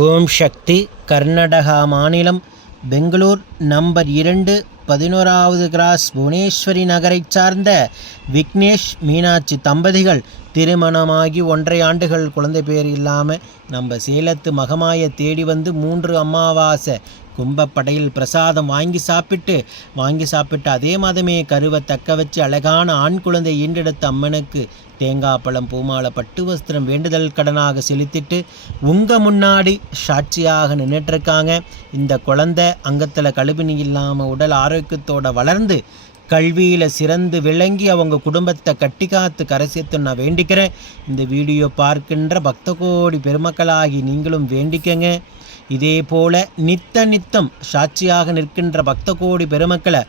ஓம் சக்தி. கர்நாடகா மாநிலம் Bangalore number 2 11வது cross Bhuvaneswari நகரைச் சார்ந்த விக்னேஷ் மீனாட்சி தம்பதிகள் திருமணமாகி 1.5 ஆண்டுகள் குழந்தை பேர் இல்லாமல் நம்ம சேலத்து மகமாயை தேடி வந்து 3 அமாவாசை கும்பப்படையில் பிரசாதம் வாங்கி சாப்பிட்டு அதே மாதமே கருவை தக்க வச்சு அழகான ஆண் குழந்தை ஈண்டெடுத்த அம்மனுக்கு தேங்காய் பழம் பூமாலை பட்டு வஸ்திரம் வேண்டுதல் கடனாக செலுத்திட்டு உங்கள் முன்னாடி சாட்சியாக நின்றுட்டுருக்காங்க. இந்த குழந்தை அங்கத்தில் கழுவினி இல்லாமல் உடல் ஆரோக்கியத்தோடு வளர்ந்து கல்வியில் சிறந்து விளங்கி அவங்க குடும்பத்தை கட்டி காத்து கரை சேர்த்து நான் வேண்டிக்கிறேன். இந்த வீடியோ பார்க்கின்ற பக்த கோடி பெருமக்களாகி நீங்களும் வேண்டிக்கங்க. இதே போல் நித்தம் சாட்சியாக நிற்கின்ற பக்த கோடி பெருமக்களை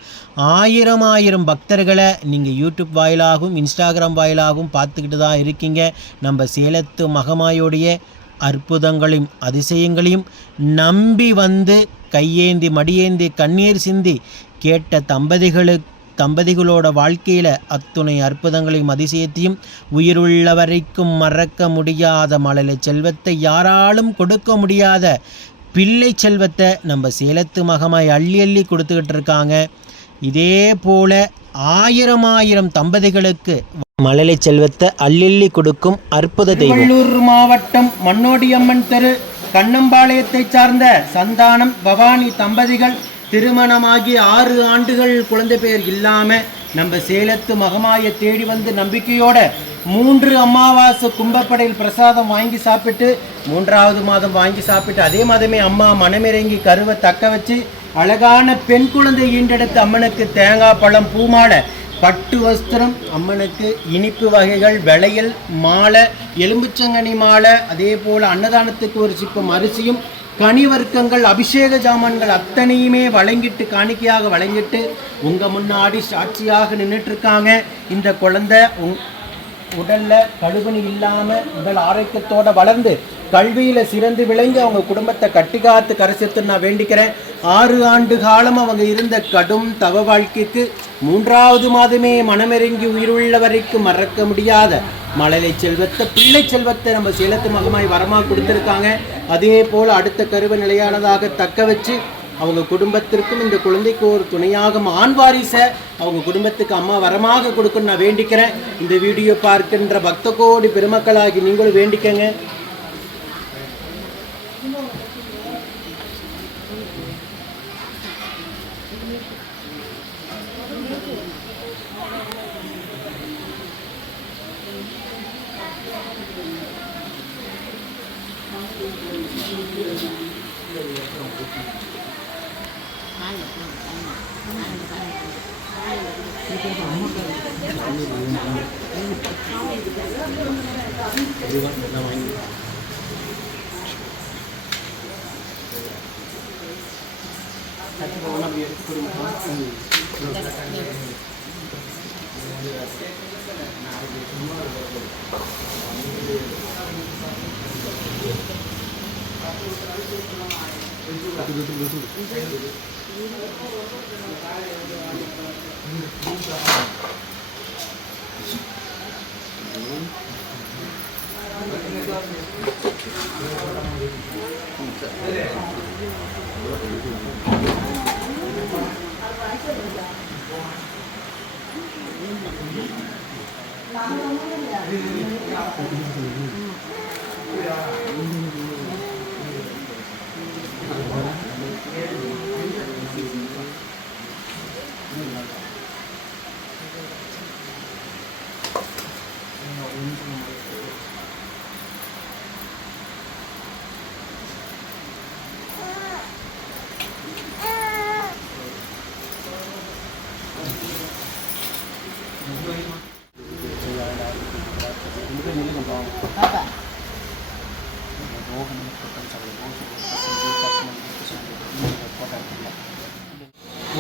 ஆயிரம் பக்தர்களை நீங்கள் யூடியூப் வாயிலாகவும் இன்ஸ்டாகிராம் வாயிலாகவும் பார்த்துக்கிட்டு தான் இருக்கீங்க. நம்ம சேலத்து மகமாயோடைய அற்புதங்களையும் அதிசயங்களையும் நம்பி வந்து கையேந்தி மடியேந்தி கண்ணீர் சிந்தி கேட்ட தம்பதிகளோட வாழ்க்கையில் அத்துணை அற்புதங்களையும் அதிசயத்தையும் உயிருள்ள வரைக்கும் மறக்க முடியாத மழலை செல்வத்தை யாராலும் கொடுக்க முடியாத பிள்ளை செல்வத்தை நம்ம சேலத்து மகமாய் அள்ளி கொடுத்துக்கிட்டு இருக்காங்க. இதே போல ஆயிரம் தம்பதிகளுக்கு மழலை செல்வத்தை அள்ளி கொடுக்கும் அற்புத தெய்வம். வேலூர் மாவட்டம் மண்ணோடியம்மன் தெரு கண்ணம்பாளையத்தை சார்ந்த சந்தானம் பவானி தம்பதிகள் திருமணமாகி 6 ஆண்டுகள் குழந்தை பேர் இல்லாமல் நம்ம சேலத்து மகமாயை தேடி வந்து நம்பிக்கையோட 3 அமாவாசை கும்பப்படையில் பிரசாதம் வாங்கி சாப்பிட்டு 3வது மாதம் வாங்கி சாப்பிட்டு அதே மாதமே அம்மா மனமிறங்கி கருவை தக்க வச்சு அழகான பெண் குழந்தை ஈண்டெடுத்த அம்மனுக்கு தேங்காய் பழம் பூமாலை பட்டு வஸ்திரம் அம்மனுக்கு இனிப்பு வகைகள் விளையல் மாலை எலும்புச்சங்கனி மாலை அதே போல் அன்னதானத்துக்கு ஒரு சிப்பம் அரிசியும் கனிவர்க்கங்கள் அபிஷேக ஜாமான்கள் அத்தனையுமே வழங்கிட்டு காணிக்கையாக வழங்கிட்டு உங்கள் முன்னாடி சாட்சியாக நின்றுட்டுருக்காங்க. இந்த குழந்தை உடலில் கழுவினி இல்லாமல் உடல் ஆரோக்கியத்தோடு வளர்ந்து கல்வியில் சிறந்து விளங்கி அவங்க குடும்பத்தை கட்டி காத்து கரை சேர்த்து நான் வேண்டிக்கிறேன். 6 ஆண்டு காலம் அவங்க இருந்த கடும் தவ வாழ்க்கைக்கு 3வது மாதமே மனமிறங்கி உயிருள்ள வரைக்கும் மறக்க முடியாத மழலை செல்வத்தை பிள்ளை செல்வத்தை நம்ம சேலத்து மகமாய் வரமாக கொடுத்துருக்காங்க. அதே போல் அடுத்த கருவை நிலையானதாக தக்க வச்சு அவங்க குடும்பத்திற்கும் இந்த குழந்தைக்கு ஒரு துணையாக ஆண் வாரிசை அவங்க குடும்பத்துக்கு அம்மா வரமாக கொடுக்கணும்னு நான் வேண்டிக்கிறேன். இந்த வீடியோ பார்க்கின்ற பக்த கோடி பெருமக்களாகி நீங்களும் வேண்டிக்கங்க.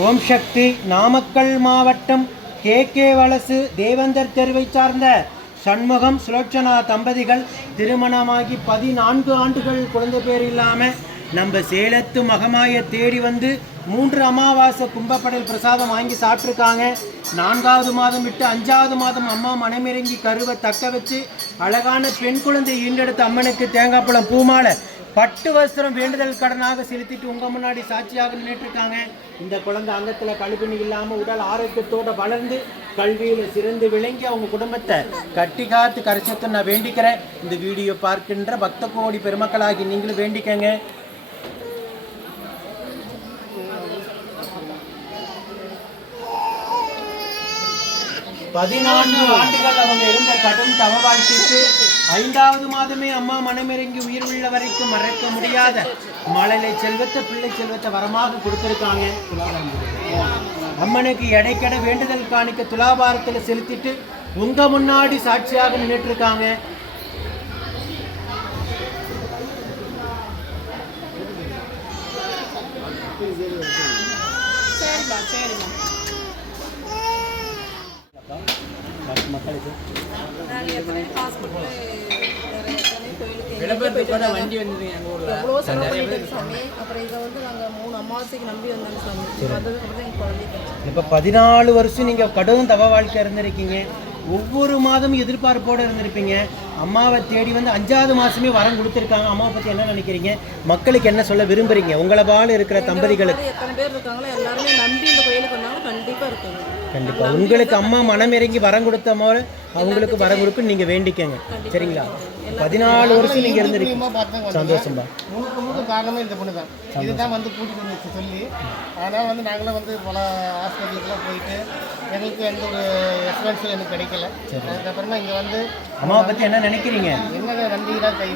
ஓம் சக்தி. நாமக்கல் மாவட்டம் கே வலசு தேவந்தர் தெருவை சார்ந்த சண்முகம் சுலோச்சனா தம்பதிகள் திருமணமாகி 14 ஆண்டுகள் குழந்தை பேர் இல்லாமல் நம்ம சேலத்து மகமாயை தேடி வந்து 3 அமாவாசை கும்பப்படையில் பிரசாதம் வாங்கி சாப்பிட்ருக்காங்க. 4வது மாதம் விட்டு 5வது மாதம் அம்மா மனமிறங்கி கருவை தக்க வச்சு அழகான பெண் குழந்தை ஈண்டெடுத்த அம்மனுக்கு தேங்காய் பழம் பூமாலை 10 வருஷம் வேண்டுதல் கடனாக செலுத்திட்டு உங்கள் முன்னாடி சாட்சியாக நின்றுட்டுருக்காங்க. இந்த குழந்தை அங்கத்தில் கழுவினி இல்லாமல் உடல் ஆரோக்கியத்தோடு வளர்ந்து கல்வியில் சிறந்து விளங்கி அவங்க குடும்பத்தை கட்டி காத்து கரைச்சத்தை நான் வேண்டிக்கிறேன். இந்த வீடியோ பார்க்கின்ற பக்த கோடி பெருமக்களாகி நீங்களும் வேண்டிக்கங்க. 14 ஆண்டுகள் அவங்க இருந்த கடும் தவ வாழ்க்கைக்கு 5வது மாதமே அம்மா மனமிறங்கி உயிர் உள்ள வரைக்கும் மறக்க முடியாத மழலை செல்வத்தை பிள்ளை செல்வத்தை வரமாக கொடுத்துருக்காங்க. அம்மனுக்கு எடைக்கட வேண்டுதல் காணிக்க துலாபாரத்தில் செலுத்திட்டு உங்க முன்னாடி சாட்சியாக நின்றுட்டு இருக்காங்க. மக்களுக்கு வண்டி வந்து இப்போ 14 வருஷம் நீங்கள் கடும் தவ வாழ்க்கை இருந்திருக்கீங்க. ஒவ்வொரு மாதமும் எதிர்பார்ப்போடு இருந்திருப்பீங்க. அம்மாவை தேடி வந்து 5வது மாதமே வரம் கொடுத்துருக்காங்க. அம்மாவை பற்றி என்ன நினைக்கிறீங்க? மக்களுக்கு என்ன சொல்ல விரும்புகிறீங்க? உங்களை பால் இருக்கிற தம்பதிகளுக்கு எத்தனை பேர் இருக்காங்களோ எல்லாருமே நம்பி இந்த கோயிலுக்கு வந்தாலும் கண்டிப்பாக இருக்காங்க. கண்டிப்பாக உங்களுக்கு அம்மா மனம் இறங்கி வரம் கொடுத்த மாதிரி அவங்களுக்கு வரம் கொடுக்குன்னு நீங்கள் வேண்டிக்கங்க. சரிங்களா? 14 வருஷம் நீங்கள் இருந்திருக்கீங்க. சந்தோஷம்பா. முழுக்க காரணமே இந்த பொண்ணு தான். இதுதான் வந்து கூட்டிட்டு வந்துச்சு சொல்லி, அதனால் வந்து நாங்களும் வந்து பல ஹாஸ்பிட்டலுக்குலாம் போயிட்டு எங்களுக்கு எந்த ஒரு எக்ஸ்பென்ஸும் எனக்கு கிடைக்கல. அதுக்கப்புறமா இங்கே வந்து அம்மாவை பற்றி என்ன நினைக்கிறீங்க? என்ன நம்பி தான் கை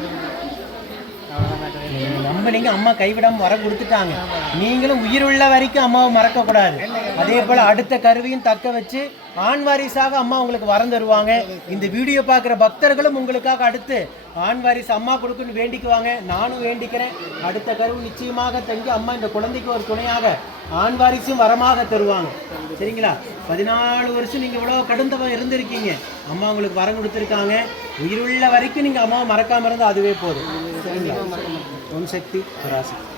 நம்பினீங்க, அம்மா கைவிடாமல் வர கொடுத்துட்டாங்க. நீங்களும் உயிர் உள்ள வரைக்கும் அம்மாவை மறக்கக்கூடாது. அதே போல் அடுத்த கருவியும் தக்க வச்சு ஆண் வாரிசாக அம்மா உங்களுக்கு வரம் தருவாங்க. இந்த வீடியோ பார்க்குற பக்தர்களும் உங்களுக்காக அடுத்து ஆண் வாரிசு அம்மா கொடுக்குன்னு வேண்டிக்குவாங்க. நானும் வேண்டிக்கிறேன். அடுத்த கருவு நிச்சயமாக தங்கி அம்மா இந்த குழந்தைக்கு ஒரு துணையாக ஆண் வாரிசும் வரமாக தருவாங்க. சரிங்களா? 14 வருஷம் நீங்கள் இவ்வளோ கடுந்தவம் இருந்திருக்கீங்க. அம்மா உங்களுக்கு வரம் கொடுத்துருக்காங்க. உயிருள்ள வரைக்கும் நீங்கள் அம்மாவை மறக்காமல் இருந்தால் அதுவே போதும். சரிங்களா? ஓம் சக்தி பராசக்தி.